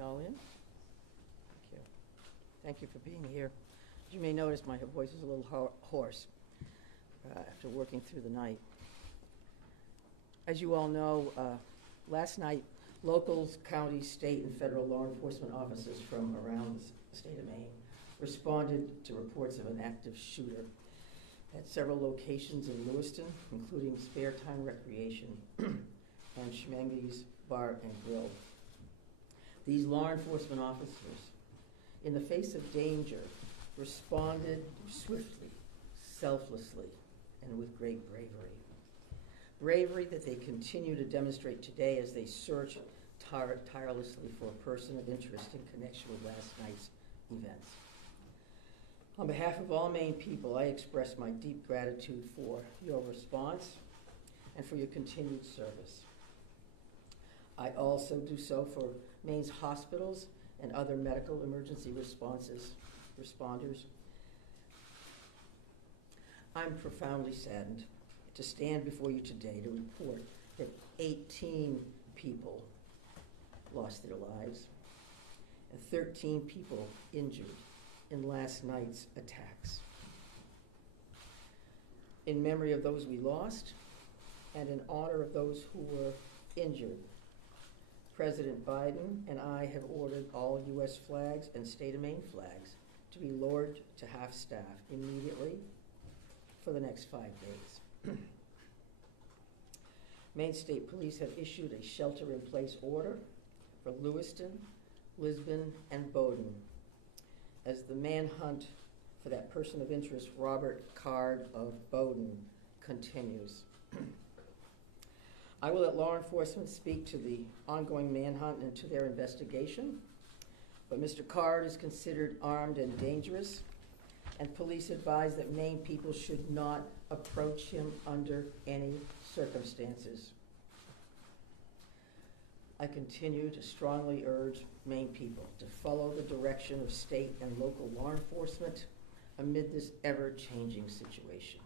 Y'all in? Thank you. Thank you for being here. As you may notice, my voice is a little hoarse after working through the night. As you all know, last night, locals, counties, state, and federal law enforcement officers from around the state of Maine responded to reports of an active shooter at several locations in Lewiston, including Spare Time Recreation and Schmenge's Bar and Grill. These law enforcement officers, in the face of danger, responded swiftly, selflessly, and with great bravery. Bravery that they continue to demonstrate today as they search tirelessly for a person of interest in connection with last night's events. On behalf of all Maine people, I express my deep gratitude for your response and for your continued service. I also do so for Maine's hospitals and other medical emergency responders. I'm profoundly saddened to stand before you today to report that 18 people lost their lives and 13 people injured in last night's attacks. In memory of those we lost and in honor of those who were injured, President Biden and I have ordered all U.S. flags and state of Maine flags to be lowered to half-staff immediately for the next 5 days. Maine State Police have issued a shelter-in-place order for Lewiston, Lisbon, and Bowdoin as the manhunt for that person of interest, Robert Card of Bowdoin, continues. I will let law enforcement speak to the ongoing manhunt and to their investigation, but Mr. Card is considered armed and dangerous, and police advise that Maine people should not approach him under any circumstances. I continue to strongly urge Maine people to follow the direction of state and local law enforcement amid this ever-changing situation.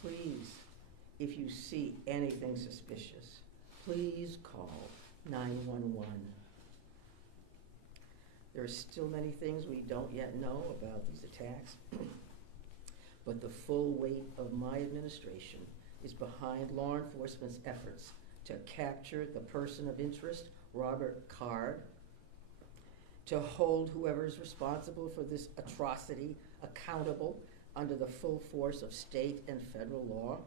Please, if you see anything suspicious, please call 911. There are still many things we don't yet know about these attacks, but the full weight of my administration is behind law enforcement's efforts to capture the person of interest, Robert Card, to hold whoever is responsible for this atrocity accountable under the full force of state and federal law,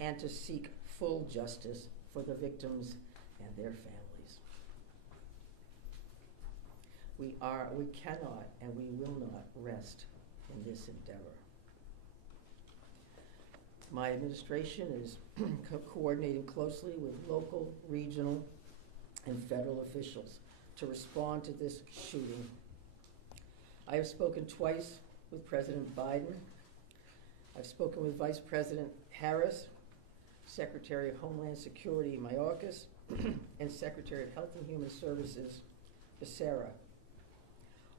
and to seek full justice for the victims and their families. We cannot and we will not rest in this endeavor. My administration is coordinating closely with local, regional, and federal officials to respond to this shooting. I have spoken twice with President Biden. I've spoken with Vice President Harris, Secretary of Homeland Security Mayorkas, and Secretary of Health and Human Services Becerra,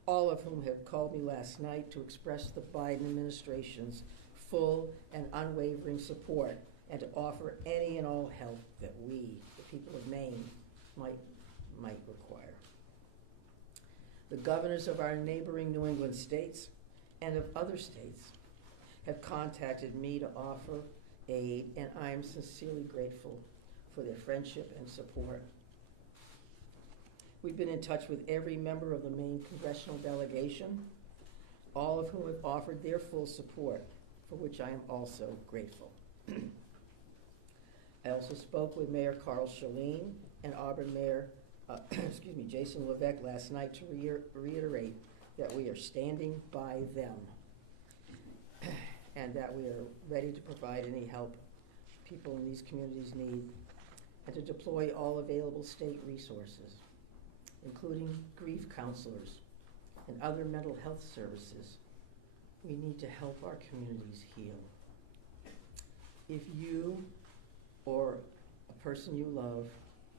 all of whom have called me last night to express the Biden administration's full and unwavering support and to offer any and all help that we, the people of Maine, might require. The governors of our neighboring New England states and of other states have contacted me to offer aid, and I am sincerely grateful for their friendship and support. We've been in touch with every member of the Maine congressional delegation, all of whom have offered their full support, for which I am also grateful. I also spoke with Mayor Carl Chalene and Auburn Mayor Jason Levesque last night to reiterate that we are standing by them and that we are ready to provide any help people in these communities need and to deploy all available state resources, including grief counselors and other mental health services. We need to help our communities heal. If you or a person you love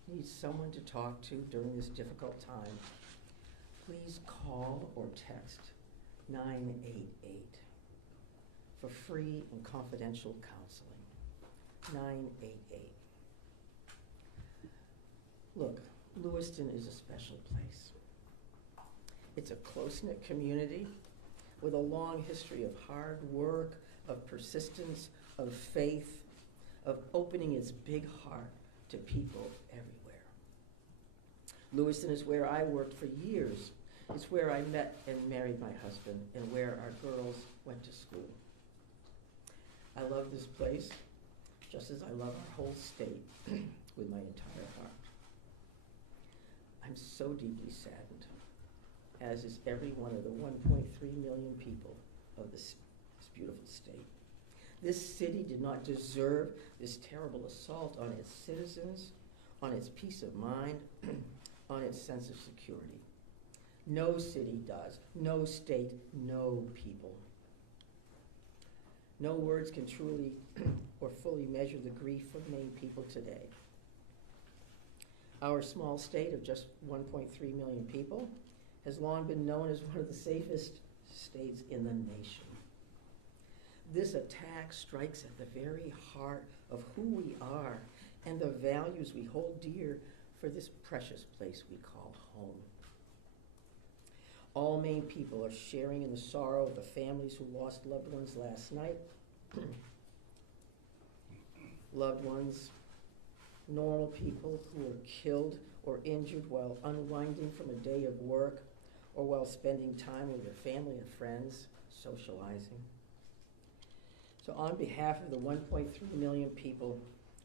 needs someone to talk to during this difficult time, please call or text 988 for free and confidential counseling. 988. Look, Lewiston is a special place. It's a close-knit community with a long history of hard work, of persistence, of faith, of opening its big heart to people everywhere. Lewiston is where I worked for years. It's where I met and married my husband and where our girls went to school. I love this place just as I love our whole state with my entire heart. I'm so deeply saddened, as is every one of the 1.3 million people of this beautiful state. This city did not deserve this terrible assault on its citizens, on its peace of mind, on its sense of security. No city does, no state, no people. No words can truly or fully measure the grief of Maine people today. Our small state of just 1.3 million people has long been known as one of the safest states in the nation. This attack strikes at the very heart of who we are and the values we hold dear for this precious place we call home. All Maine people are sharing in the sorrow of the families who lost loved ones last night. Loved ones, normal people who were killed or injured while unwinding from a day of work or while spending time with their family and friends, socializing. So on behalf of the 1.3 million people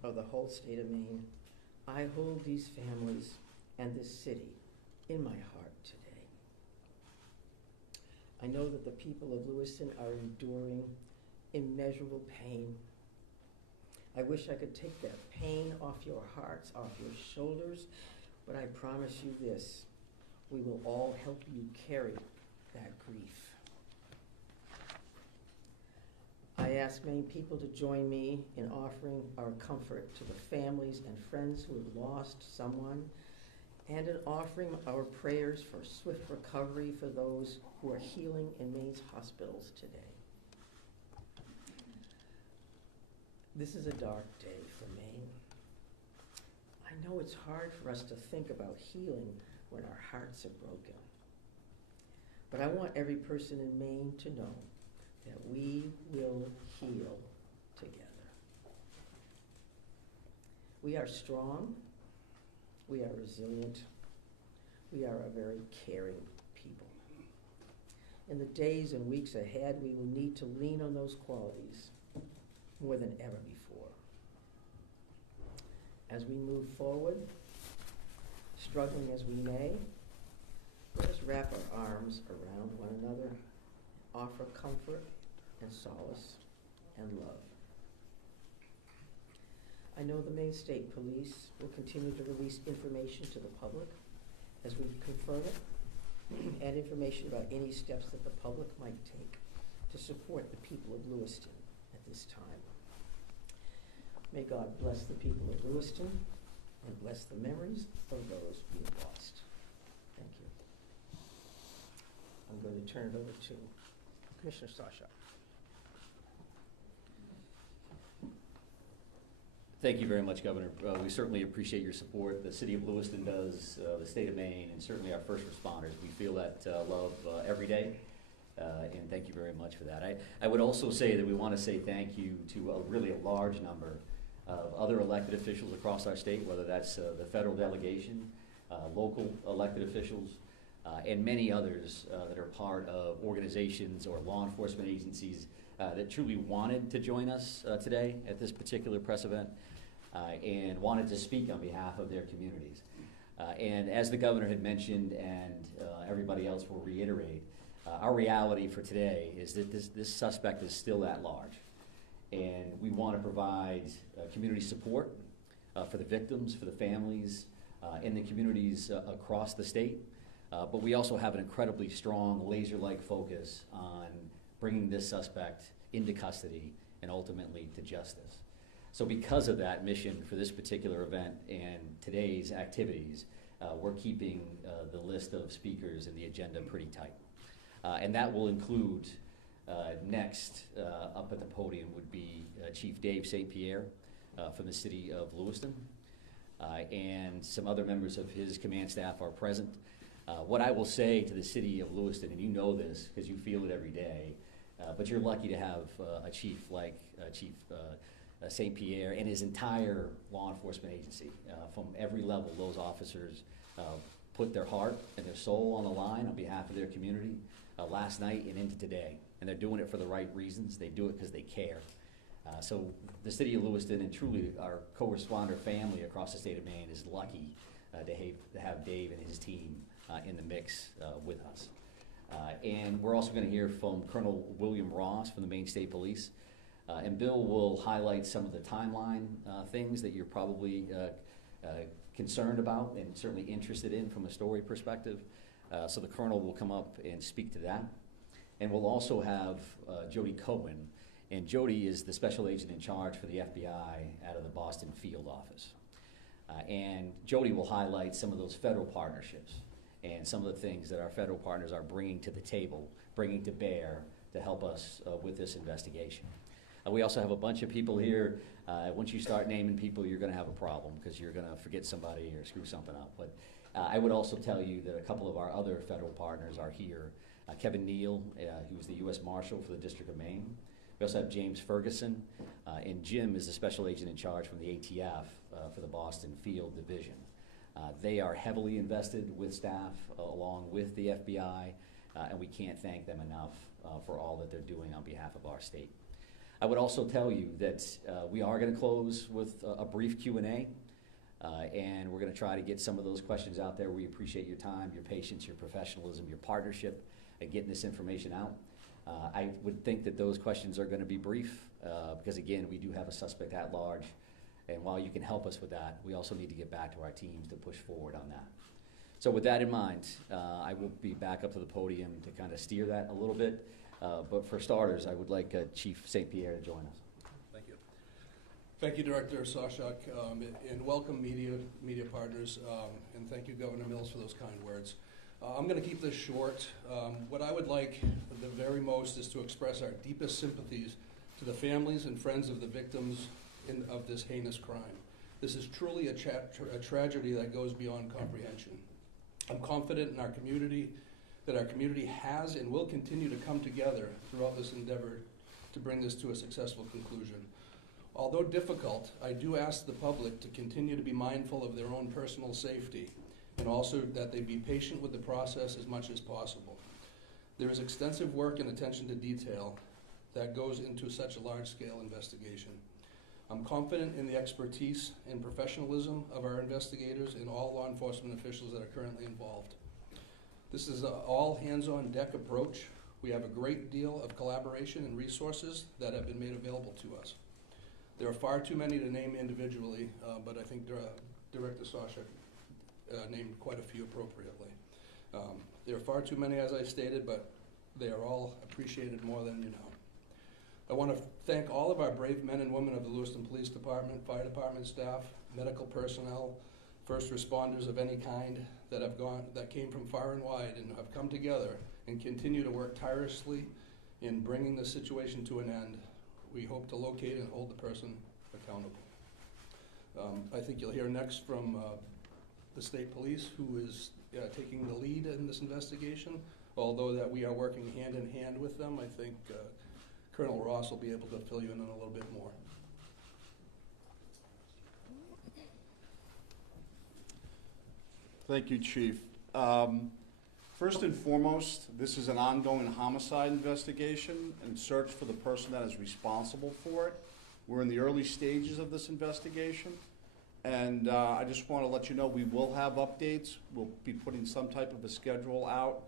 of the whole state of Maine, I hold these families and this city in my heart today. I know that the people of Lewiston are enduring immeasurable pain. I wish I could take that pain off your hearts, off your shoulders, but I promise you this, we will all help you carry that grief. I ask Maine people to join me in offering our comfort to the families and friends who have lost someone, and in offering our prayers for swift recovery for those who are healing in Maine's hospitals today. This is a dark day for Maine. I know it's hard for us to think about healing when our hearts are broken. But I want every person in Maine to know that we will heal together. We are strong, we are resilient, we are a very caring people. In the days and weeks ahead, we will need to lean on those qualities more than ever before. As we move forward, struggling as we may, let us wrap our arms around one another, offer comfort and solace and love. I know the Maine State Police will continue to release information to the public as we confirm it, and information about any steps that the public might take to support the people of Lewiston at this time. May God bless the people of Lewiston and bless the memories of those we have lost. Thank you. I'm going to turn it over to Commissioner Sasha. Thank you very much, Governor. We certainly appreciate your support. The city of Lewiston does, the state of Maine, and certainly our first responders. We feel that love every day, and thank you very much for that. I would also say that we want to say thank you to really a large number of other elected officials across our state, whether that's the federal delegation, local elected officials, and many others that are part of organizations or law enforcement agencies that truly wanted to join us today at this particular press event and wanted to speak on behalf of their communities. And as the governor had mentioned, and everybody else will reiterate, our reality for today is that this suspect is still at large. And we want to provide community support for the victims, for the families, in the communities across the state. But we also have an incredibly strong laser-like focus on bringing this suspect into custody and ultimately to justice. So because of that mission for this particular event and today's activities, we're keeping the list of speakers and the agenda pretty tight. And that will include next up at the podium would be Chief Dave St. Pierre from the city of Lewiston. and some other members of his command staff are present. What I will say to the city of Lewiston, and you know this because you feel it every day, but you're lucky to have a chief like Chief St. Pierre and his entire law enforcement agency. From every level, those officers put their heart and their soul on the line on behalf of their community last night and into today. And they're doing it for the right reasons. They do it because they care. So the city of Lewiston and truly our co-responder family across the state of Maine is lucky to have Dave and his team in the mix with us. And we're also going to hear from Colonel William Ross from the Maine State Police. And Bill will highlight some of the timeline things that you're probably concerned about and certainly interested in from a story perspective. So the Colonel will come up and speak to that. And we'll also have Jody Cohen. And Jody is the special agent in charge for the FBI out of the Boston field office. And Jody will highlight some of those federal partnerships and some of the things that our federal partners are bringing to the table, bringing to bear to help us with this investigation. We also have a bunch of people here. Once you start naming people, you're going to have a problem because you're going to forget somebody or screw something up. But I would also tell you that a couple of our other federal partners are here. Kevin Neal, he was the U.S. Marshal for the District of Maine. We also have James Ferguson, and Jim is the special agent in charge from the ATF for the Boston Field Division. They are heavily invested with staff along with the FBI, and we can't thank them enough for all that they're doing on behalf of our state. I would also tell you that we are going to close with a brief Q&A, and we're going to try to get some of those questions out there. We appreciate your time, your patience, your professionalism, your partnership in getting this information out. I would think that those questions are going to be brief because, again, we do have a suspect at large. And while you can help us with that, we also need to get back to our teams to push forward on that. So with that in mind, I will be back up to the podium to kind of steer that a little bit. But for starters, I would like Chief St. Pierre to join us. Thank you. Thank you, Director Sawchuk, and welcome media partners, and thank you, Governor Mills, for those kind words. I'm going to keep this short. What I would like the very most is to express our deepest sympathies to the families and friends of the victims of this heinous crime. This is truly a tragedy that goes beyond comprehension. I'm confident in our community, that our community has and will continue to come together throughout this endeavor to bring this to a successful conclusion. Although difficult, I do ask the public to continue to be mindful of their own personal safety and also that they be patient with the process as much as possible. There is extensive work and attention to detail that goes into such a large-scale investigation. I'm confident in the expertise and professionalism of our investigators and all law enforcement officials that are currently involved. This is an all-hands-on-deck approach. We have a great deal of collaboration and resources that have been made available to us. There are far too many to name individually, but I think Director Sawchuk named quite a few appropriately. There are far too many, as I stated, but they are all appreciated more than you know. I want to thank all of our brave men and women of the Lewiston Police Department, Fire Department staff, medical personnel, first responders of any kind that came from far and wide and have come together and continue to work tirelessly in bringing the situation to an end. We hope to locate and hold the person accountable. I think you'll hear next from the state police, who is taking the lead in this investigation. Although that we are working hand in hand with them, I think Colonel Ross will be able to fill you in on a little bit more. Thank you, Chief. First and foremost, this is an ongoing homicide investigation and search for the person that is responsible for it. We're in the early stages of this investigation, and I just want to let you know we will have updates. We'll be putting some type of a schedule out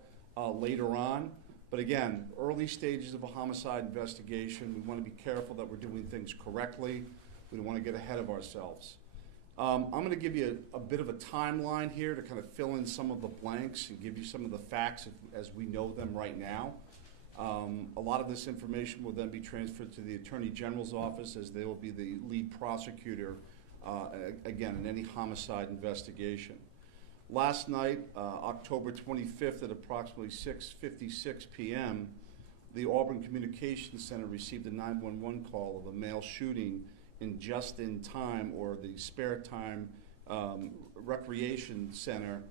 later on. But again, early stages of a homicide investigation, we want to be careful that we're doing things correctly. We don't want to get ahead of ourselves. I'm going to give you a bit of a timeline here to kind of fill in some of the blanks and give you some of the facts as we know them right now. A lot of this information will then be transferred to the Attorney General's office, as they will be the lead prosecutor, again, in any homicide investigation. Last night, October 25th at approximately 6:56 p.m., the Auburn Communications Center received a 911 call of a male shooting in just-in-time, or the spare time, recreation center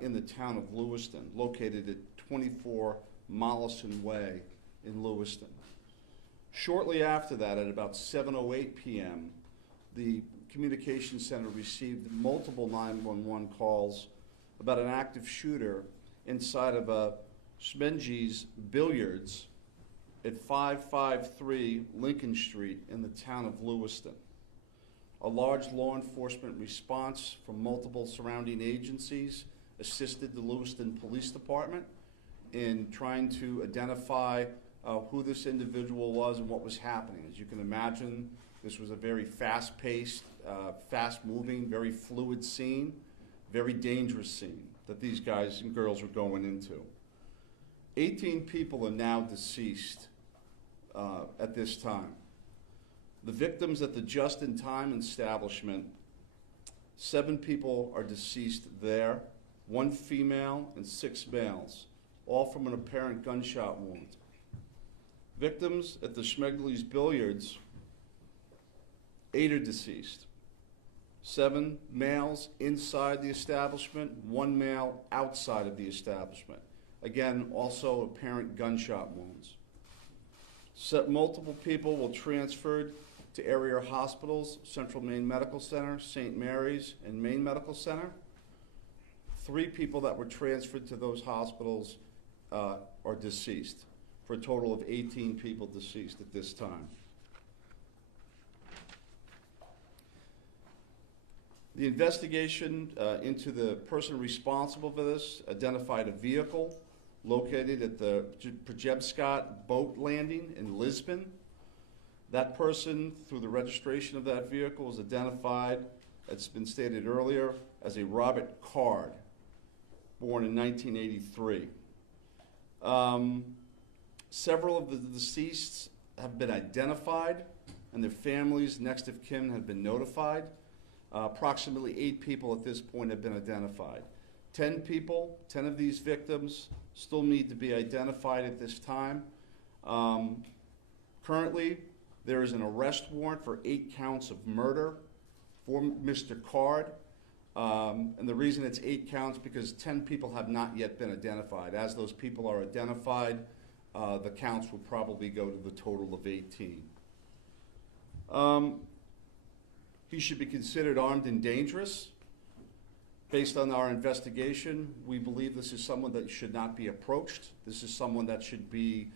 in the town of Lewiston, located at 24 Mollison Way in Lewiston. Shortly after that, at about 7:08 p.m., the communications center received multiple 911 calls about an active shooter inside of a Schmenge's Billiards at 553 Lincoln Street in the town of Lewiston. A large law enforcement response from multiple surrounding agencies assisted the Lewiston Police Department in trying to identify who this individual was and what was happening. As you can imagine, this was a very fast-paced, fast-moving, very fluid scene, very dangerous scene that these guys and girls were going into. 18 people are now deceased at this time. The victims at the just-in-time establishment, 7 people are deceased there, 1 female and 6 males, all from an apparent gunshot wound. Victims at the Schmegley's Billiards, 8 are deceased. 7 males inside the establishment, 1 male outside of the establishment. Again, also apparent gunshot wounds. Multiple people were transferred to area hospitals, Central Maine Medical Center, St. Mary's, and Maine Medical Center. 3 people that were transferred to those hospitals are deceased, for a total of 18 people deceased at this time. The investigation into the person responsible for this identified a vehicle located at the Przebscott boat landing in Lisbon. That person, through the registration of that vehicle, was identified, it's been stated earlier, as a Robert Card, born in 1983. Several of the deceased have been identified, and their families, next of kin, have been notified. Approximately 8 people at this point have been identified. 10 people, 10 of these victims, still need to be identified at this time. Currently, there is an arrest warrant for 8 counts of murder for Mr. Card. And the reason it's 8 counts because 10 people have not yet been identified. As those people are identified, the counts will probably go to the total of 18. He should be considered armed and dangerous. Based on our investigation, we believe this is someone that should not be approached. This is someone that should be,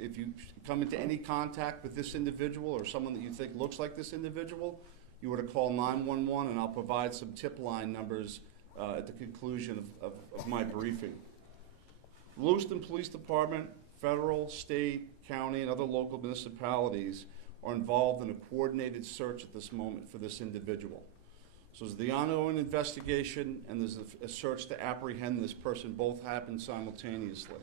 if you come into any contact with this individual or someone that you think looks like this individual, you were to call 911, and I'll provide some tip line numbers at the conclusion of my briefing. Lewiston Police Department, federal, state, county, and other local municipalities are involved in a coordinated search at this moment for this individual. So there's the ongoing investigation and there's a search to apprehend this person. Both happen simultaneously.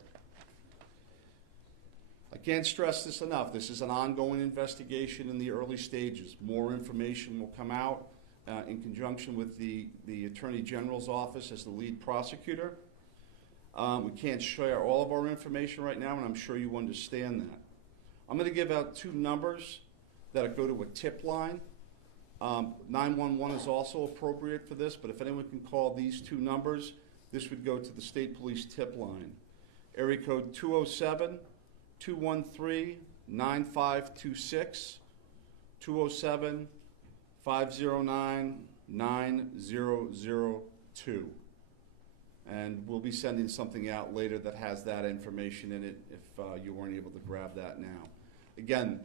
I can't stress this enough. This is an ongoing investigation in the early stages. More information will come out in conjunction with the Attorney General's office as the lead prosecutor. We can't share all of our information right now, and I'm sure you understand that. I'm going to give out 2 numbers that go to a tip line. 911 is also appropriate for this, but if anyone can call these 2 numbers, this would go to the State Police tip line. Area code 207-213-9526, 207-509-9002. And we'll be sending something out later that has that information in it if you weren't able to grab that now. Again,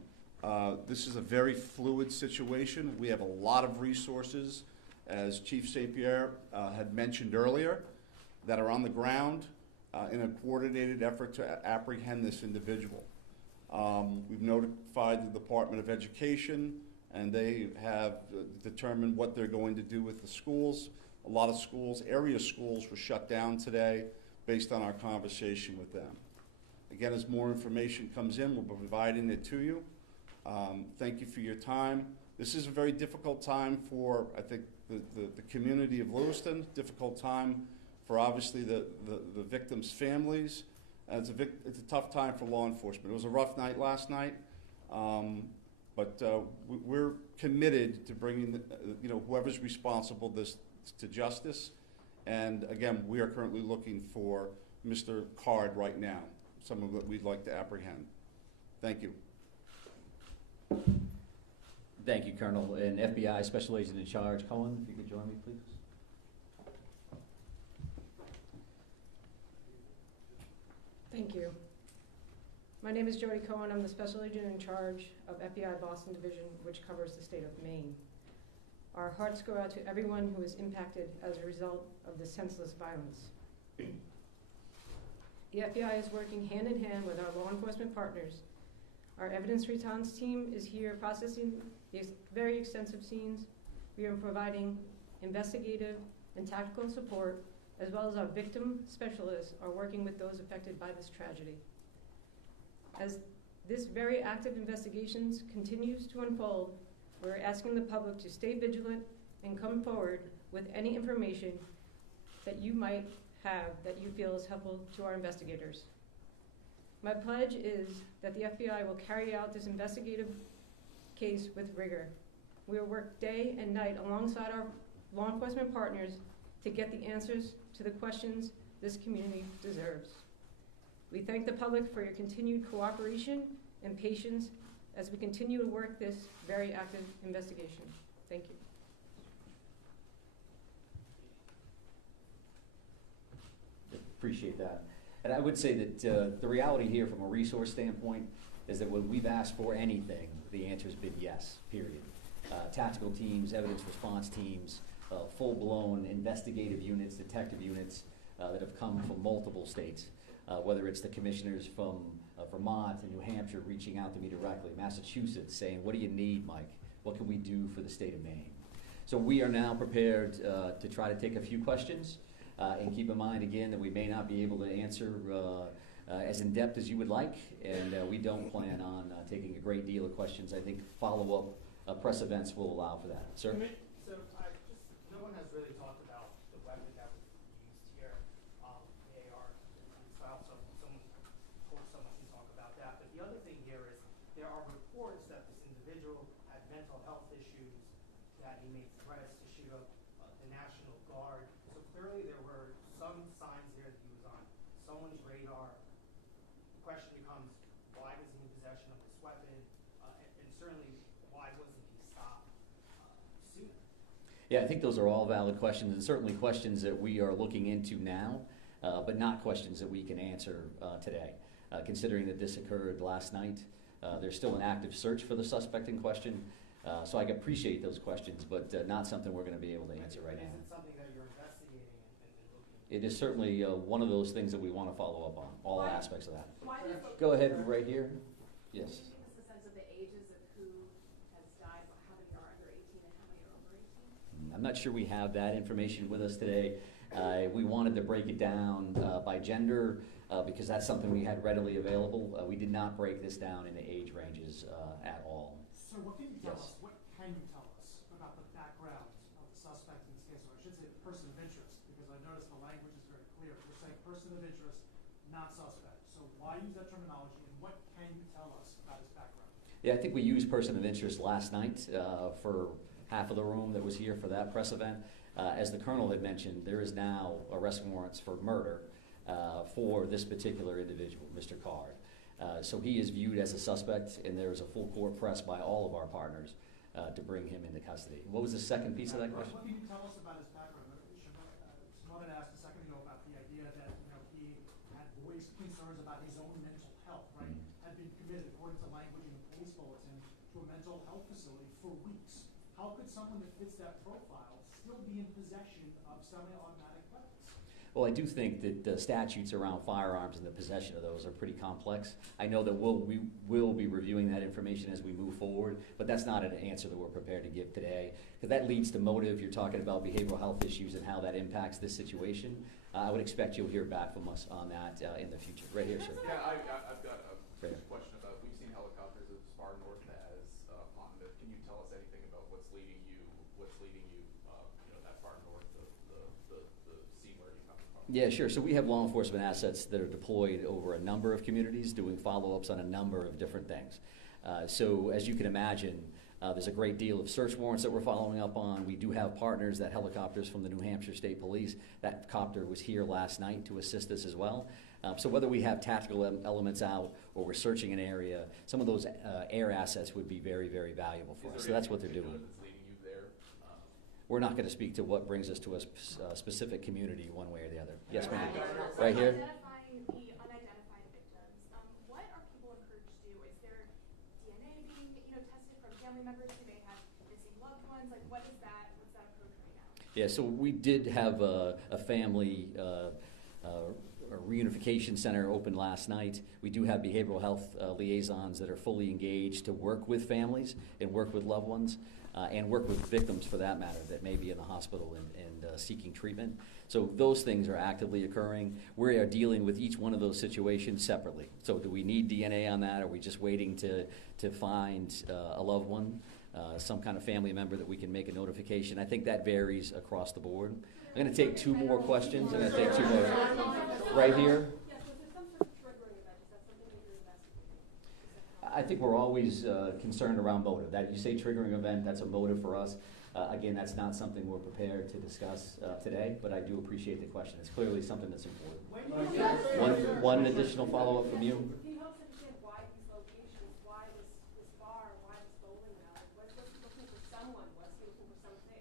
this is a very fluid situation. We have a lot of resources, as Chief St. Pierre had mentioned earlier, that are on the ground in a coordinated effort to apprehend this individual. We've notified the Department of Education, and they have determined what they're going to do with the schools. A lot of schools, area schools, were shut down today based on our conversation with them. Again, as more information comes in, we'll be providing it to you. Thank you for your time. This is a very difficult time for, I think, the community of Lewiston, difficult time for obviously the victims' families. It's a tough time for law enforcement. It was a rough night last night, but we're committed to bringing, whoever's responsible this to justice. And again, we are currently looking for Mr. Card right now, someone that we'd like to apprehend. Thank you. Thank you, Colonel. And FBI Special Agent in Charge, Cohen, if you could join me, please. Thank you. My name is Jody Cohen. I'm the Special Agent in Charge of FBI Boston Division, which covers the state of Maine. Our hearts go out to everyone who is impacted as a result of this senseless violence. The FBI is working hand in hand with our law enforcement partners. Our evidence response team is here processing the very extensive scenes. We are providing investigative and tactical support, as well as our victim specialists are working with those affected by this tragedy. As this very active investigations continues to unfold, we're asking the public to stay vigilant and come forward with any information that you might have that you feel is helpful to our investigators. My pledge is that the FBI will carry out this investigative case with rigor. We will work day and night alongside our law enforcement partners to get the answers to the questions this community deserves. We thank the public for your continued cooperation and patience as we continue to work this very active investigation. Thank you. Appreciate that. And I would say that the reality here from a resource standpoint is that when we've asked for anything, the answer's been yes, period. Tactical teams, evidence response teams, full-blown investigative units, detective units that have come from multiple states, whether it's the commissioners from Vermont and New Hampshire reaching out to me directly, Massachusetts saying, what do you need, Mike? What can we do for the state of Maine? So we are now prepared to try to take a few questions. And keep in mind, again, that we may not be able to answer as in-depth as you would like, and we don't plan on taking a great deal of questions. I think follow-up press events will allow for that. Sir? So no one has really talked about the weapon that was used here, the AR style, so someone can talk about that. But the other thing here is there are reports that this individual had mental health issues, that he made threats to shoot up the National Guard. So clearly there were some signs here that he was on someone's radar. The question becomes, why was he in possession of this weapon? And certainly, why wasn't he stopped sooner? Yeah, I think those are all valid questions, and certainly questions that we are looking into now, but not questions that we can answer today. Considering that this occurred last night, there's still an active search for the suspect in question. So I appreciate those questions, but not something we're going to be able to answer right now. Is it something that you're investigating and looking at? It is certainly one of those things that we want to follow up on, all aspects of that. Why does the Go ahead, right here. Yes. Can you give us a sense of the ages of who has died, how many are under 18 and how many are over 18? I'm not sure we have that information with us today. We wanted to break it down by gender because that's something we had readily available. We did not break this down into age ranges at all. Sir, what can you tell Yes. us? What can you tell us about the background of the suspect in this case, or I should say the person of interest, because I noticed the language is very clear. We're saying person of interest, not suspect. So why use that terminology, and what can you tell us about his background? Yeah, I think we used person of interest last night for half of the room that was here for that press event. As the Colonel had mentioned, there is now arrest warrants for murder for this particular individual, Mr. Card. So he is viewed as a suspect, and there is a full court press by all of our partners to bring him into custody. What was the second piece of that question? What can you tell us about his background? Someone had asked a second ago about the idea that he had voiced concerns about his own mental health, right? Had been committed, according to language in the police bulletin, to a mental health facility for weeks. How could someone that fits that profile still be in possession of semi-automatic weapons? Well, I do think that the statutes around firearms and the possession of those are pretty complex. I know that we will be reviewing that information as we move forward, but that's not an answer that we're prepared to give today, because that leads to motive. You're talking about behavioral health issues and how that impacts this situation. I would expect you'll hear back from us on that in the future. Right here, sir. Yeah, I've got a Right. question about, we've seen helicopters as far north as Monmouth. Can you tell us anything about what's leading you, that far north of the scene where you come from? Yeah, sure. So we have law enforcement assets that are deployed over a number of communities doing follow-ups on a number of different things. So as you can imagine, There's a great deal of search warrants that we're following up on. We do have partners, that helicopters from the New Hampshire State Police. That copter was here last night to assist us as well. So whether we have tactical elements out or we're searching an area, some of those air assets would be very, very valuable for us. So that's what they're doing. That's leading you there? We're not going to speak to what brings us to a specific community one way or the other. Yes, ma'am. Right here. Identifying the unidentified victims, what are people encouraged to do? Is there DNA being, tested from family members who may have missing loved ones? Like, what's that approach right now? Yeah, so we did have a family a reunification center open last night. We do have behavioral health liaisons that are fully engaged to work with families and work with loved ones and work with victims, for that matter, that may be in the hospital and seeking treatment. So those things are actively occurring. We are dealing with each one of those situations separately. So do we need DNA on that? Are we just waiting to find a loved one, some kind of family member that we can make a notification? I think that varies across the board. I'm going to take 2 more questions. I'm going to take 2 more. Right here. Yes, was there some sort of triggering event? Is that something that you're investigating? I think we're always concerned around motive. That you say triggering event, that's a motive for us. Again, that's not something we're prepared to discuss today, but I do appreciate the question. It's clearly something that's important. One additional follow-up from you. Can you help us understand why these locations, why this bar, why this bowling alley? Was he looking for someone? Was he looking for something?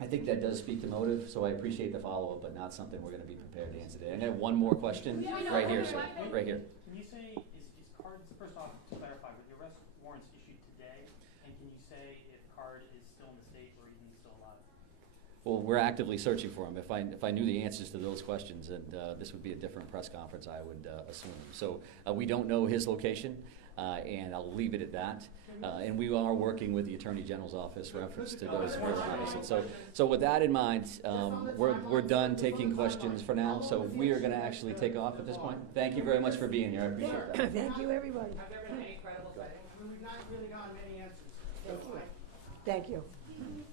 I think that does speak to motive, so I appreciate the follow-up, but not something we're going to be prepared to answer today. I'm going to have one more question. Right here, sir. Right here. Can you say, is card, first off, to clarify, were the arrest warrants issued today? And can you say if card is still in the state or even still alive? Well, we're actively searching for him. If I knew the answers to those questions, and this would be a different press conference, I would assume. So we don't know his location, and I'll leave it at that. And we are working with the Attorney General's office reference to those murder. So with that in mind, we're done taking questions for now. So we are going to actually take off at this point. Thank you very much for being here. I appreciate that. Thank you, everybody. Have there been any credible sightings? I mean, we've not really gotten many answers. Thank you. Thank you.